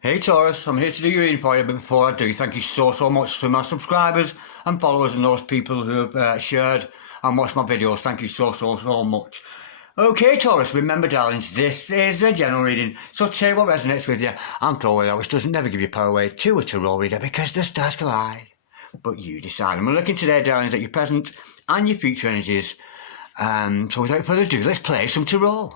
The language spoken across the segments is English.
Hey Taurus, I'm here to do your reading for you, but before I do, thank you so much to my subscribers and followers and those people who have shared and watched my videos. Thank you so much. Okay Taurus, remember darlings, this is a general reading, so take what resonates with you and throw it out, which doesn't never give your power away to a tarot reader because the stars collide. But you decide. And we're looking today, darlings, at your present and your future energies. So without further ado, let's play some tarot.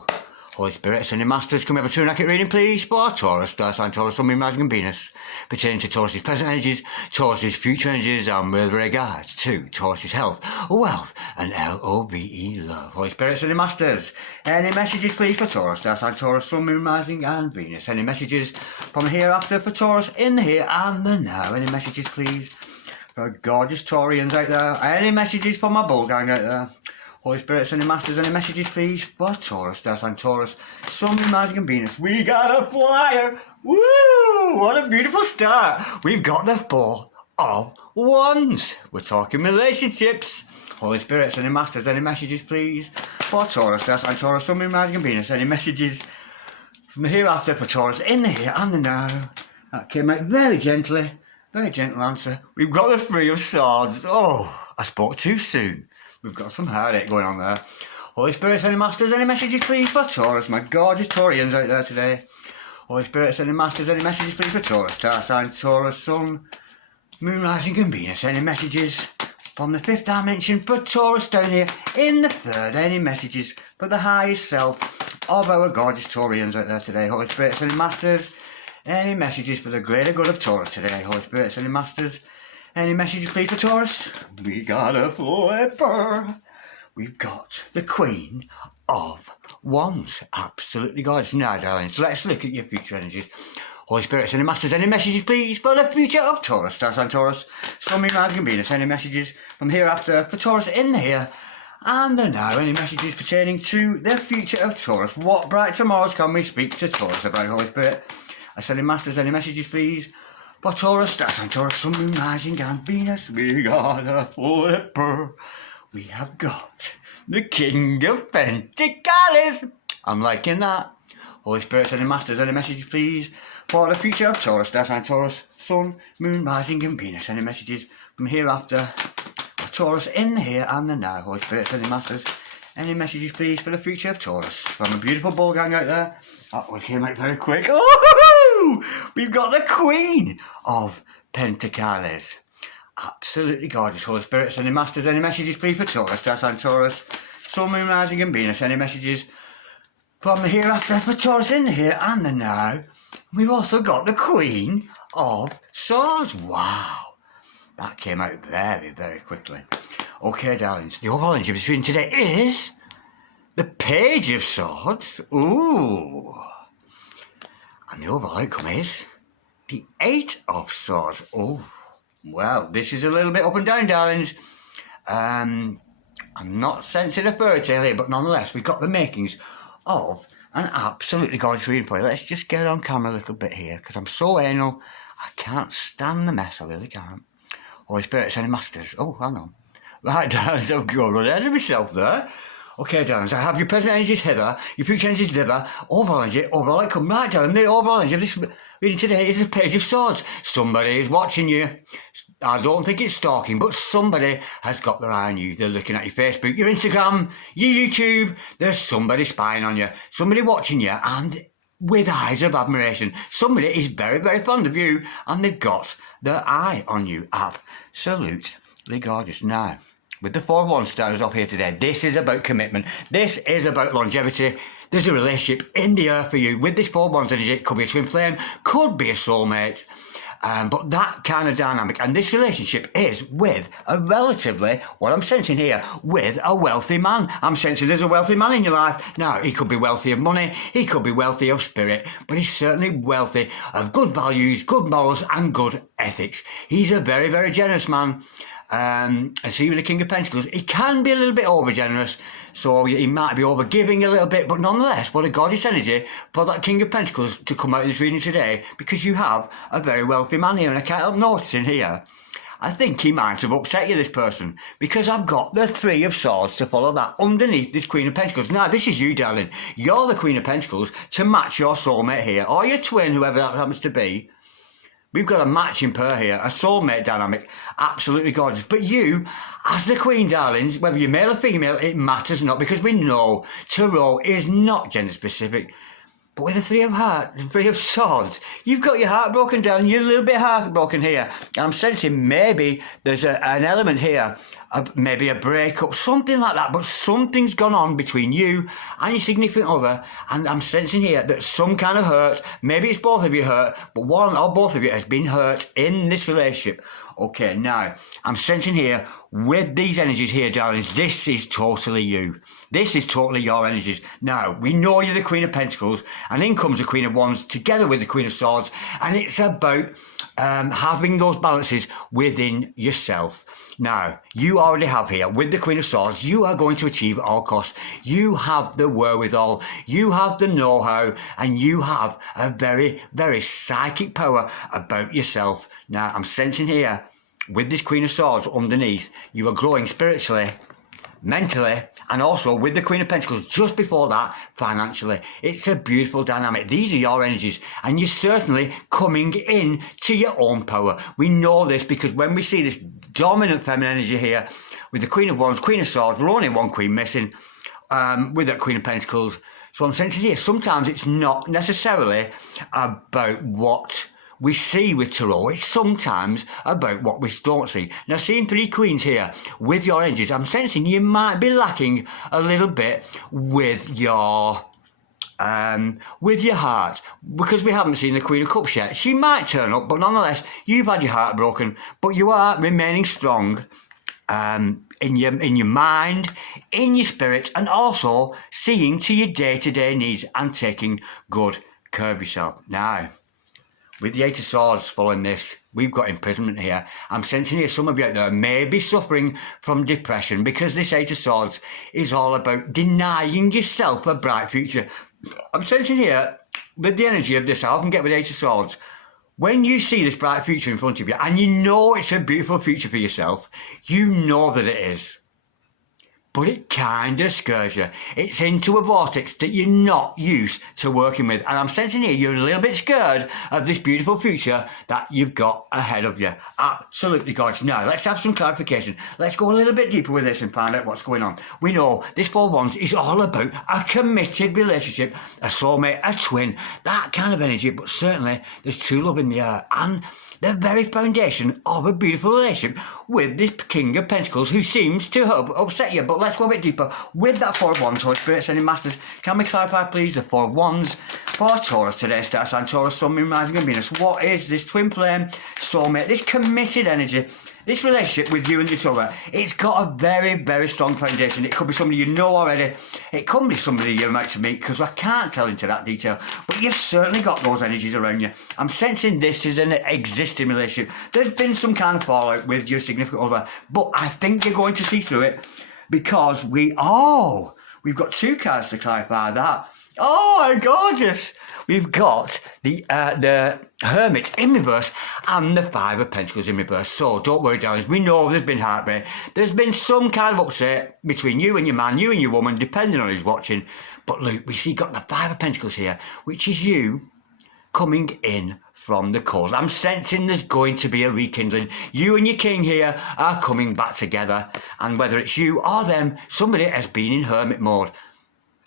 Holy Spirit, Ascending Masters, can we have a true and accurate reading, please? For Taurus, star sign Taurus, Sun, Moon, Rising and Venus, pertaining to Taurus's present energies, Taurus's future energies, and with regards to Taurus's health, wealth, and love. Holy Spirit, Ascending Masters, any messages, please, for Taurus, star sign Taurus, Sun, Moon, Rising and Venus? Any messages from the hereafter for Taurus in the here and the now? Any messages, please, for gorgeous Taurians out there? Any messages for my bull gang out there? Holy Spirit, Ascending Masters, any messages, please, for Taurus, star sign Taurus, Sun, Moon, Rising and Venus? We got a flyer! Woo! What a beautiful start! We've got the Four of Wands. We're talking relationships. Holy Spirit, Ascending Masters, any messages, please, for Taurus, star sign Taurus, Sun, Moon, Rising and Venus? Any messages from the hereafter for Taurus in the here and the now? That came out very gentle answer. We've got the Three of Swords. Oh, I spoke too soon. We've got some heartache going on there. Holy Spirit, Ascending Masters, any messages, please, for Taurus? My gorgeous Taurians out there today. Holy Spirit, Ascending Masters, any messages, please, for Taurus? Star sign Taurus, Sun, Moon, Rising and Venus? Any messages from the fifth dimension for Taurus down here in the third? Any messages for the highest self of our gorgeous Taurians out there today? Holy Spirit, Ascending Masters, any messages for the greater good of Taurus today? Holy Spirit, Ascending Masters, any messages, please, for Taurus? We got a flipper. We've got the Queen of Wands. Absolutely gorgeous. Now, darlings, let's look at your future energies. Holy Spirit, Ascending Masters, any messages, please, for the future of Taurus? Star sign Taurus, Sun, Moon, Rising and Venus? Any messages from hereafter for Taurus in the here and the now? Any messages pertaining to the future of Taurus? What bright tomorrows can we speak to Taurus about? Holy Spirit, Ascending Masters, any messages, please, for Taurus, star sign Taurus, Sun, Moon, Rising and Venus? We got a flipper. We have got the King of Pentacles. I'm liking that. Holy Spirit, Ascending Masters, any messages, please, for the future of Taurus, star sign Taurus, Sun, Moon, Rising and Venus? Any messages from hereafter for Taurus in the here and the now? Holy Spirit, Ascending Masters, any messages, please, for the future of Taurus? From a beautiful bull gang out there. That one came out very quick. Oh, we've got the Queen of Pentacles. Absolutely gorgeous. Holy Spirit, Ascending Masters, any messages, please, for Taurus, star sign Taurus, Sun, Moon, Rising and Venus? Any messages from the hereafter for Taurus in the here and the now? We've also got the Queen of Swords. Wow, that came out very quickly. Okay, darlings, the overall energy between today is the Page of Swords. Ooh. And the overall outcome is the Eight of Swords. Oh, well, this is a little bit up and down, darlings. I'm not sensing a fairy tale here, but nonetheless, we've got the makings of an absolutely gorgeous reading for you. Let's just get on camera a little bit here, because I'm so anal, I can't stand the mess, I really can't. Holy Spirit, Ascending Masters. Oh, hang on. Right, darlings, I've got right ahead of myself there. Okay, darlings, I have your present energies hither, your future energies thither, overall energy, overall outcome. Right, darling, the overall energy of this reading today is the Page of Swords. Somebody is watching you. I don't think it's stalking, but somebody has got their eye on you. They're looking at your Facebook, your Instagram, your YouTube. There's somebody spying on you, somebody watching you, and with eyes of admiration. Somebody is very fond of you, and they've got their eye on you. Absolutely gorgeous. Now, with the Four of Wands stars off here today, this is about commitment. This is about longevity. There's a relationship in the air for you with this Four of Wands energy. It could be a twin flame, could be a soulmate. But that kind of dynamic, and this relationship is with a relatively, what I'm sensing here, with a wealthy man. I'm sensing there's a wealthy man in your life. Now, he could be wealthy of money, he could be wealthy of spirit, but he's certainly wealthy of good values, good morals, and good ethics. He's a very generous man. And see, with the King of Pentacles, he can be a little bit over generous, so he might be over giving a little bit, but nonetheless, what a gorgeous energy for that King of Pentacles to come out of this reading today, because you have a very wealthy man here, and I can't help noticing here, I think he might have upset you, this person, because I've got the Three of Swords to follow that underneath this Queen of Pentacles. Now, this is you, darling. You're the Queen of Pentacles to match your soulmate here, or your twin, whoever that happens to be. We've got a matching pair here, a soulmate dynamic, absolutely gorgeous. But you, as the Queen, darlings, whether you're male or female, it matters not, because we know Tarot is not gender specific. But with the Three of Swords, you've got your heart broken down. You're a little bit heartbroken here. And I'm sensing maybe there's an element here of maybe a breakup, something like that. But something's gone on between you and your significant other. And I'm sensing here that some kind of hurt, maybe it's both of you hurt, but one or both of you has been hurt in this relationship. Okay, now, I'm sensing here, with these energies here, darlings, this is totally you. This is totally your energies. Now, we know you're the Queen of Pentacles, and in comes the Queen of Wands together with the Queen of Swords, and it's about having those balances within yourself. Now, you already have here, with the Queen of Swords, you are going to achieve at all costs. You have the wherewithal, you have the know-how, and you have a very, very psychic power about yourself. Now, I'm sensing here, with this Queen of Swords underneath, you are growing spiritually, mentally, and also with the Queen of Pentacles just before that, financially. It's a beautiful dynamic. These are your energies, and you're certainly coming in to your own power. We know this because when we see this dominant feminine energy here with the Queen of Wands, Queen of Swords, we're only one queen missing with that Queen of Pentacles. So I'm sensing here, sometimes it's not necessarily about what we see with Tarot, it's sometimes about what we don't see. Now, seeing three queens here with your energies, I'm sensing you might be lacking a little bit with your heart, because we haven't seen the Queen of Cups yet. She might turn up, but nonetheless, you've had your heart broken, but you are remaining strong in your mind, in your spirit, and also seeing to your day-to-day needs and taking good care of yourself. Now, with the Eight of Swords following this, we've got imprisonment here. I'm sensing here some of you out there may be suffering from depression, because this Eight of Swords is all about denying yourself a bright future. I'm sensing here, with the energy of this, I often get with Eight of Swords, when you see this bright future in front of you, and you know it's a beautiful future for yourself, you know that it is. But it kind of scares you. It's into a vortex that you're not used to working with. And I'm sensing here you're a little bit scared of this beautiful future that you've got ahead of you. Absolutely gorgeous. Now, let's have some clarification. Let's go a little bit deeper with this and find out what's going on. We know this Four of Wands is all about a committed relationship, a soulmate, a twin, that kind of energy. But certainly there's true love in the air. And the very foundation of a beautiful relationship with this King of Pentacles, who seems to have upset you. But let's go a bit deeper with that Four of Wands. Holy Spirit, Sending Masters, can we clarify, please, the Four of Wands for Taurus today? Star sign Taurus, Sun, Moon, Rising and Venus. What is this twin flame, soulmate, this committed energy, this relationship with you and each other? It's got a very, very strong foundation. It could be somebody you know already. It could be somebody you're about to meet, because I can't tell into that detail. But you've certainly got those energies around you. I'm sensing this is an existing relationship. There's been some kind of fallout with your significant other, but I think you're going to see through it, because we've got two cards to clarify that. Oh, gorgeous! We've got the Hermit in reverse and the Five of Pentacles in reverse. So don't worry, darlings. We know there's been heartbreak. There's been some kind of upset between you and your man, you and your woman, depending on who's watching. But look, we see got the Five of Pentacles here, which is you coming in from the cold. I'm sensing there's going to be a rekindling. You and your king here are coming back together. And whether it's you or them, somebody has been in hermit mode.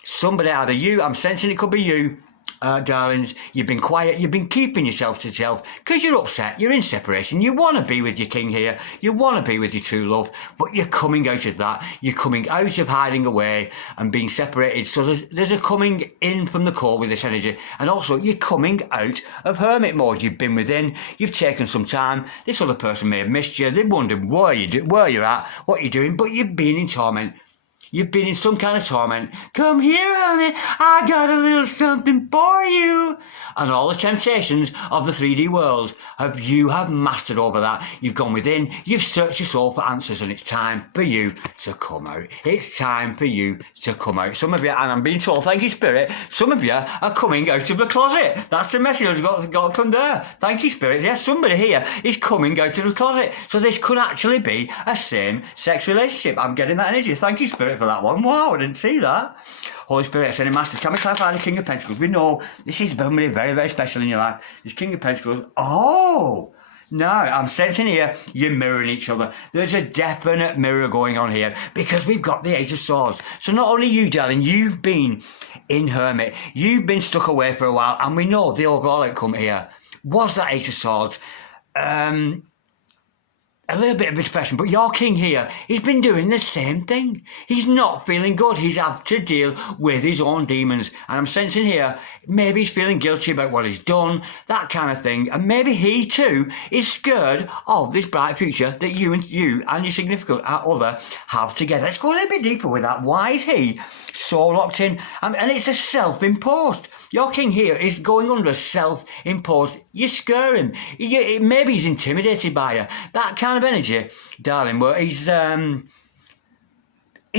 Somebody, either you, I'm sensing it could be you, darlings, you've been quiet, you've been keeping yourself to yourself because you're upset, you're in separation, you want to be with your king here, you want to be with your true love, but you're coming out of that, you're coming out of hiding away and being separated. So there's a coming in from the core with this energy, and also you're coming out of hermit mode. You've been within, you've taken some time, this other person may have missed you, they wondered where you're at, what you're doing, but you've been in torment. You've been in some kind of torment. Come here, honey, I got a little something for you. And all the temptations of the 3D world, you have mastered over that. You've gone within, you've searched your soul for answers, and it's time for you to come out. It's time for you to come out. Some of you, and I'm being told, thank you, Spirit, some of you are coming out of the closet. That's the message I've got from there. Thank you, Spirit. Yes, somebody here is coming out of the closet. So this could actually be a same-sex relationship. I'm getting that energy. Thank you, Spirit, for that one. Wow, I didn't see that. Holy Spirit, Ascended Masters, can we clarify the King of Pentacles? We know this is somebody very, very special in your life. This King of Pentacles. Oh! No, I'm sensing here, you're mirroring each other. There's a definite mirror going on here because we've got the Eight of Swords. So not only you, darling, you've been in Hermit. You've been stuck away for a while, and we know the overall outcome here was that Eight of Swords. A little bit of depression, but your king here, he's been doing the same thing. He's not feeling good. He's had to deal with his own demons. And I'm sensing here, maybe he's feeling guilty about what he's done, that kind of thing. And maybe he too is scared of this bright future that you and your significant other have together. Let's go a little bit deeper with that. Why is he so locked in? And it's a self-imposed. Your king here is going under a self-imposed. You scare him. Maybe he's intimidated by you. That kind of energy, darling, where he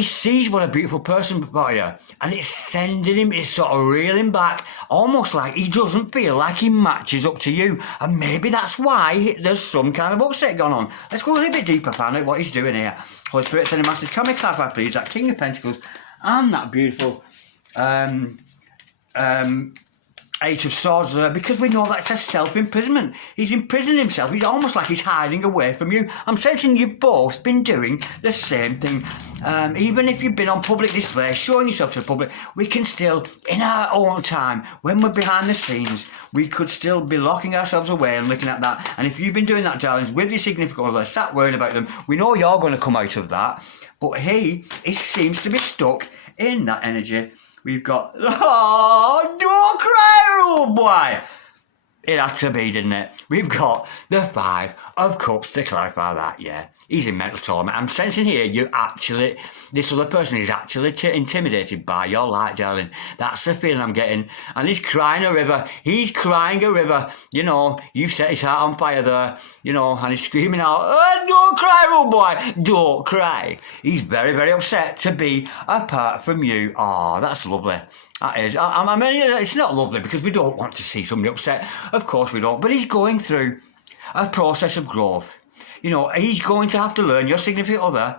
sees what a beautiful person for you, and it's sending him, it's sort of reeling back, almost like he doesn't feel like he matches up to you. And maybe that's why there's some kind of upset going on. Let's go a little bit deeper, find out what he's doing here. Holy Spirit, Ascended Masters, can we clarify, please, that King of Pentacles and that beautiful Eight of Swords there, because we know that's a self-imprisonment. He's imprisoned himself. He's almost like he's hiding away from you. I'm sensing you've both been doing the same thing. Even if you've been on public display, showing yourself to the public, we can still, in our own time, when we're behind the scenes, we could still be locking ourselves away and looking at that. And if you've been doing that, darlings, with your significant other, sat worrying about them, we know you're going to come out of that. But he seems to be stuck in that energy. We've got, oh, don't cry, old boy. It had to be, didn't it? We've got the Five of Cups to clarify that, yeah. He's in mental torment. I'm sensing here, this other person is actually intimidated by your light, darling. That's the feeling I'm getting. And he's crying a river. He's crying a river. You know, you've set his heart on fire there. You know, and he's screaming out, oh, don't cry, old boy. Don't cry. He's very, very upset to be apart from you. Oh, that's lovely. That is. I mean, it's not lovely because we don't want to see somebody upset. Of course we don't. But he's going through a process of growth. You know, he's going to have to learn, your significant other,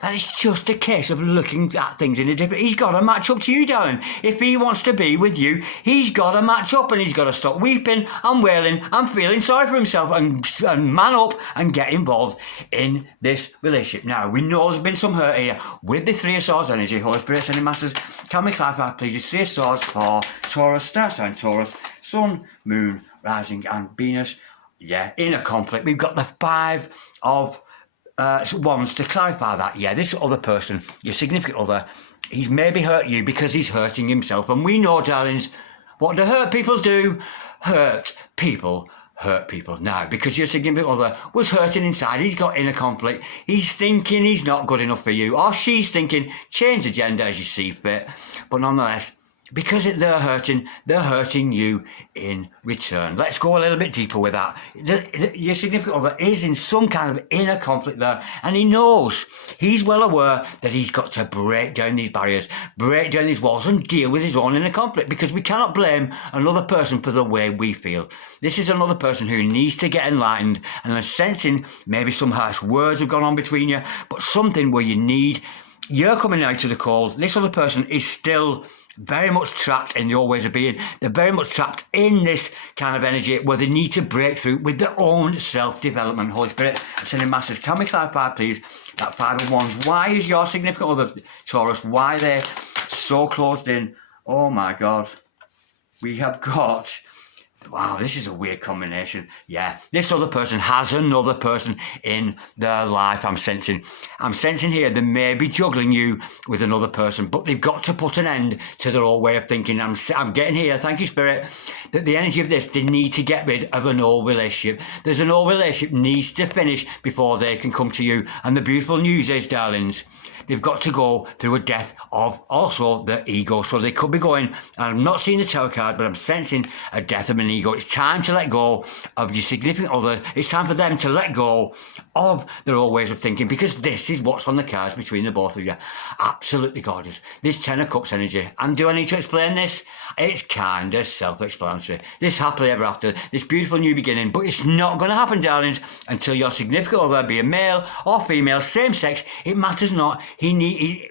that it's just a case of looking at things in a different... He's got to match up to you, darling. If he wants to be with you, he's got to match up, and he's got to stop weeping and wailing and feeling sorry for himself and man up and get involved in this relationship. Now, we know there's been some hurt here with the Three of Swords energy. Holy Spirit, Ascended Masters, can we clarify, please, the Three of Swords for Taurus, star sign Taurus, Sun, Moon, Rising and Venus. Yeah, in a conflict. We've got the Five of Wands to clarify that. Yeah, this other person, your significant other, he's maybe hurt you because he's hurting himself. And we know, darlings, what do hurt people do? Hurt people now, because your significant other was hurting inside. He's got inner conflict. He's thinking he's not good enough for you, or she's thinking change the gender as you see fit. But nonetheless, because they're hurting you in return. Let's go a little bit deeper with that. Your significant other is in some kind of inner conflict there, and he knows, he's well aware that he's got to break down these barriers, break down these walls, and deal with his own inner conflict, because we cannot blame another person for the way we feel. This is another person who needs to get enlightened, and I'm sensing maybe some harsh words have gone on between you, but something where you're coming out to the cold. This other person is still very much trapped in your ways of being. They're very much trapped in this kind of energy where they need to break through with their own self-development. Holy Spirit, Ascended Masters, can we clarify, please, that Five of Wands? Why is your significant other, Taurus, why they're so closed in? Oh my God. We have got... Wow, this is a weird combination. Yeah, this other person has another person in their life, I'm sensing. I'm sensing here they may be juggling you with another person, but they've got to put an end to their old way of thinking. I'm getting here, thank you, Spirit, that the energy of this, they need to get rid of an old relationship. There's an old relationship needs to finish before they can come to you. And the beautiful news is, darlings, they've got to go through a death of also the ego. So they could be going, and I'm not seeing the tarot card, but I'm sensing a death of an ego. It's time to let go of your significant other. It's time for them to let go of their old ways of thinking, because this is what's on the cards between the both of you. Absolutely gorgeous. This Ten of Cups energy. And do I need to explain this? It's kind of self-explanatory. This happily ever after, this beautiful new beginning, but it's not going to happen, darlings, until your significant other, be a male or female, same sex, it matters not. He's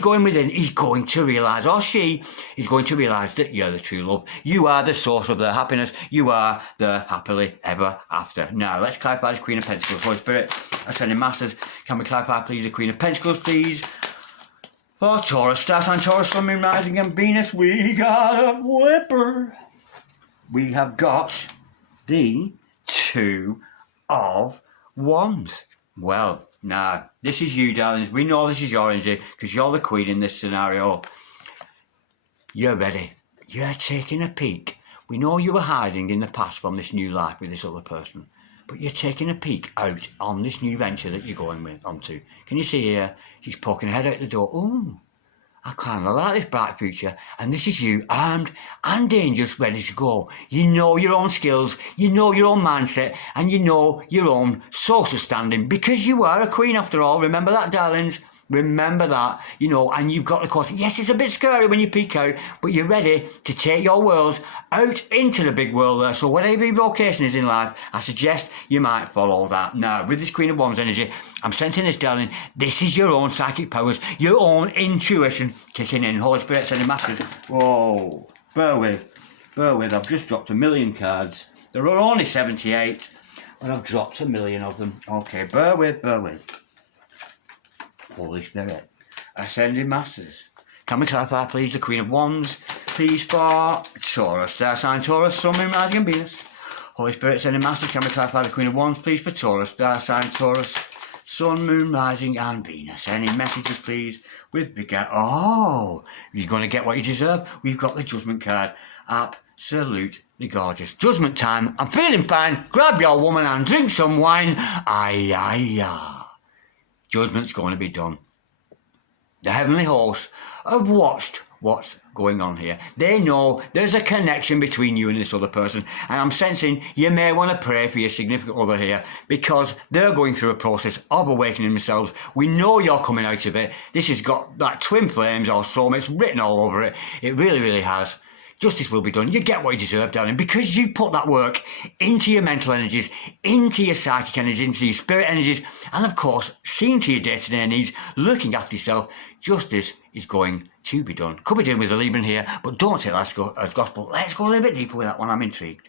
going to realise, or she is going to realise that you're the true love. You are the source of their happiness. You are the happily ever after. Now, let's clarify this Queen of Pentacles. Holy Spirit, Ascending Masters, can we clarify, please, the Queen of Pentacles, please? For Taurus, Star Sign Taurus, Sun, Moon, Rising and Venus, we got a whipper. We have got the Two of Wands. Well, now, this is you, darlings. We know this is your energy because you're the queen in this scenario. You're ready. You're taking a peek. We know you were hiding in the past from this new life with this other person, but you're taking a peek out on this new venture that you're going onto. Can you see here? She's poking her head out the door. Ooh, I kind of like this bright future. And this is you, armed and dangerous, ready to go. You know your own skills, you know your own mindset, and you know your own social standing, because you are a queen after all. Remember that, darlings. Remember that, you know, and you've got the quality. Yes, it's a bit scary when you peek out, but you're ready to take your world out into the big world there. So whatever your vocation is in life, I suggest you might follow that. Now, with this Queen of Wands energy, I'm sensing this, darling. This is your own psychic powers, your own intuition kicking in. Holy Spirit, sending masters. Whoa, bear with. I've just dropped 1 million cards. There are only 78, and I've dropped 1 million of them. Okay, bear with. Holy Spirit, Ascending Masters. Can we clarify, please, the Queen of Wands, please, for Taurus, Star Sign Taurus, Sun, Moon, Rising and Venus. Holy Spirit, Ascending Masters, can we clarify the Queen of Wands, please, for Taurus, Star Sign Taurus, Sun, Moon, Rising and Venus. Any messages, please, with regard... Oh, you're going to get what you deserve. We've got the Judgment card. Absolutely gorgeous. Judgment time. I'm feeling fine. Grab your woman and drink some wine. Aye. Judgment's going to be done. The heavenly hosts have watched what's going on here. They know there's a connection between you and this other person, and I'm sensing you may want to pray for your significant other here, because they're going through a process of awakening themselves. We know you're coming out of it. This has got like twin flames or soulmates written all over it. It really has. Justice will be done. You get what you deserve, darling, because you put that work into your mental energies, into your psychic energies, into your spirit energies, and of course, seeing to your day-to-day needs, looking after yourself. Justice is going to be done. Could be doing with a Libran here, but don't take that as gospel. Let's go a little bit deeper with that one. I'm intrigued.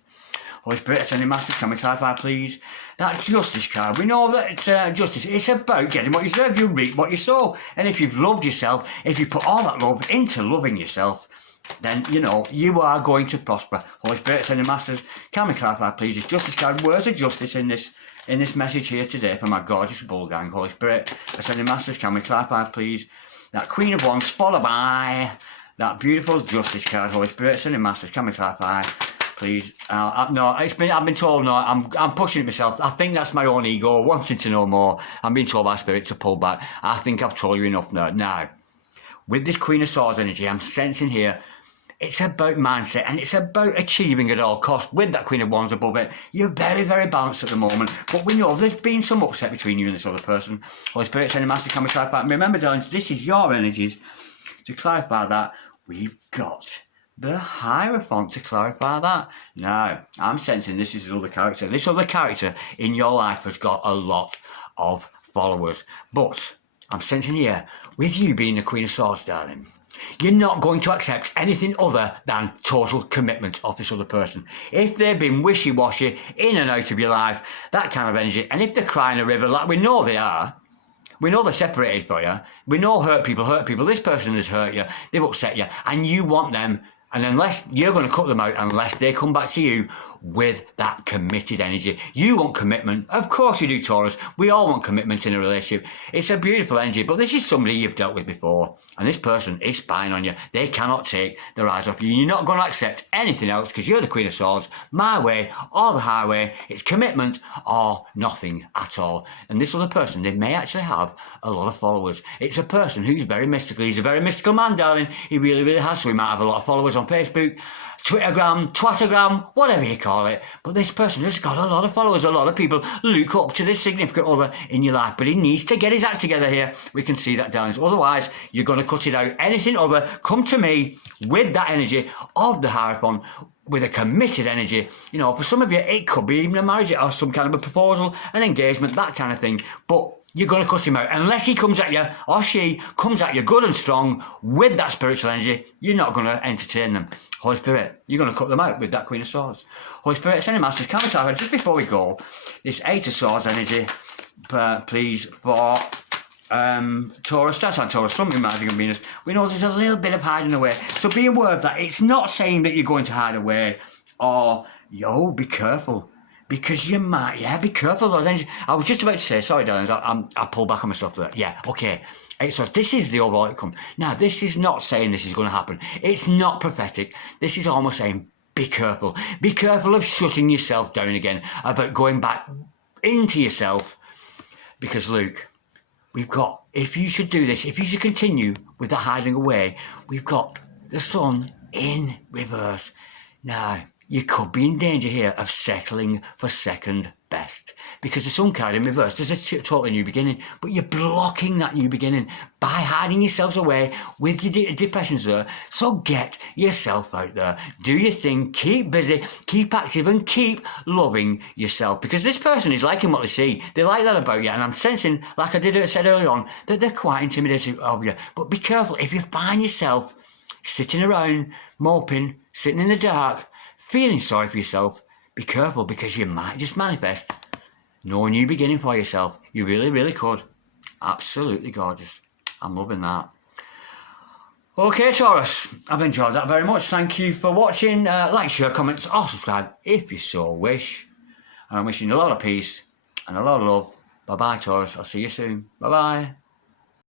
Holy Spirit, Ascending Masters, can we clarify, please? That Justice card. We know that Justice, it's about getting what you deserve. You reap what you sow. And if you've loved yourself, if you put all that love into loving yourself, then, you know, you are going to prosper. Holy Spirit, Ascending Masters, can we clarify, please, this Justice card? Where's the justice in this message here today for my gorgeous bull gang? Holy Spirit, Ascending Masters, can we clarify, please, that Queen of Wands, followed by that beautiful Justice card? Holy Spirit, Ascending Masters, can we clarify, please? No, I've been told no. I'm pushing it myself. I think that's my own ego wanting to know more. I'm being told by Spirit to pull back. I think I've told you enough now. Now, with this Queen of Swords energy, I'm sensing here, it's about mindset, and it's about achieving at all costs. With that Queen of Wands above it, you're very balanced at the moment, but we know there's been some upset between you and this other person. Holy Spirit, Sending Master, can we clarify? And remember, darlings, this is your energies. To clarify that, we've got the Hierophant to clarify that. Now, I'm sensing this is another character. This other character in your life has got a lot of followers, but I'm sensing here, with you being the Queen of Swords, darling, you're not going to accept anything other than total commitment of this other person. If they've been wishy-washy, in and out of your life, that kind of energy, and if they're crying a river, like we know they are, we know they're separated for you, we know hurt people, this person has hurt you, they've upset you, and you want them And unless you're going to cut them out, unless they come back to you with that committed energy. You want commitment. Of course you do, Taurus. We all want commitment in a relationship. It's a beautiful energy, but this is somebody you've dealt with before. And this person is spying on you. They cannot take their eyes off you. You're not going to accept anything else because you're the Queen of Swords. My way or the highway. It's commitment or nothing at all. And this other person, they may actually have a lot of followers. It's a person who's very mystical. He's a very mystical man, darling. He really, really has. So he might have a lot of followers on Facebook, Twittergram, Twattergram, whatever you call it. But this person has got a lot of followers. A lot of people look up to this significant other in your life. But he needs to get his act together here. We can see that, darlings. Otherwise, you're going to cut it out. Anything other, come to me with that energy of the Hierophant, with a committed energy. You know, for some of you, it could be even a marriage or some kind of a proposal, an engagement, that kind of thing. But you're going to cut him out. Unless he comes at you, or she comes at you good and strong with that spiritual energy, you're not going to entertain them. Holy Spirit, you're going to cut them out with that Queen of Swords. Holy Spirit, send a masters, can we talk just before we go, this Eight of Swords energy, please, for Taurus, that's on Taurus, from Magic and Venus. We know there's a little bit of hiding away. So be aware of that. It's not saying that you're going to hide away or, yo, be careful. Because you might, yeah, be careful of those energies. I was just about to say, sorry, darlings, I pulled back on myself there. Yeah, okay. So this is the overall outcome. Now, this is not saying this is going to happen. It's not prophetic. This is almost saying, be careful. Be careful of shutting yourself down again, about going back into yourself. Because, Luke, we've got, if you should do this, if you should continue with the hiding away, we've got the Sun in reverse. Now, you could be in danger here of settling for second best. Because the Sun card in reverse, there's a totally new beginning. But you're blocking that new beginning by hiding yourselves away with your depressions there. So get yourself out there. Do your thing. Keep busy. Keep active. And keep loving yourself. Because this person is liking what they see. They like that about you. And I'm sensing, like I said earlier on, that they're quite intimidated of you. But be careful. If you find yourself sitting around, moping, sitting in the dark, feeling sorry for yourself, be careful, because you might just manifest no new beginning for yourself. You really, really could. Absolutely gorgeous. I'm loving that. Okay, Taurus, I've enjoyed that very much. Thank you for watching. Like, share, comment, or subscribe if you so wish. And I'm wishing you a lot of peace and a lot of love. Bye-bye, Taurus. I'll see you soon. Bye-bye.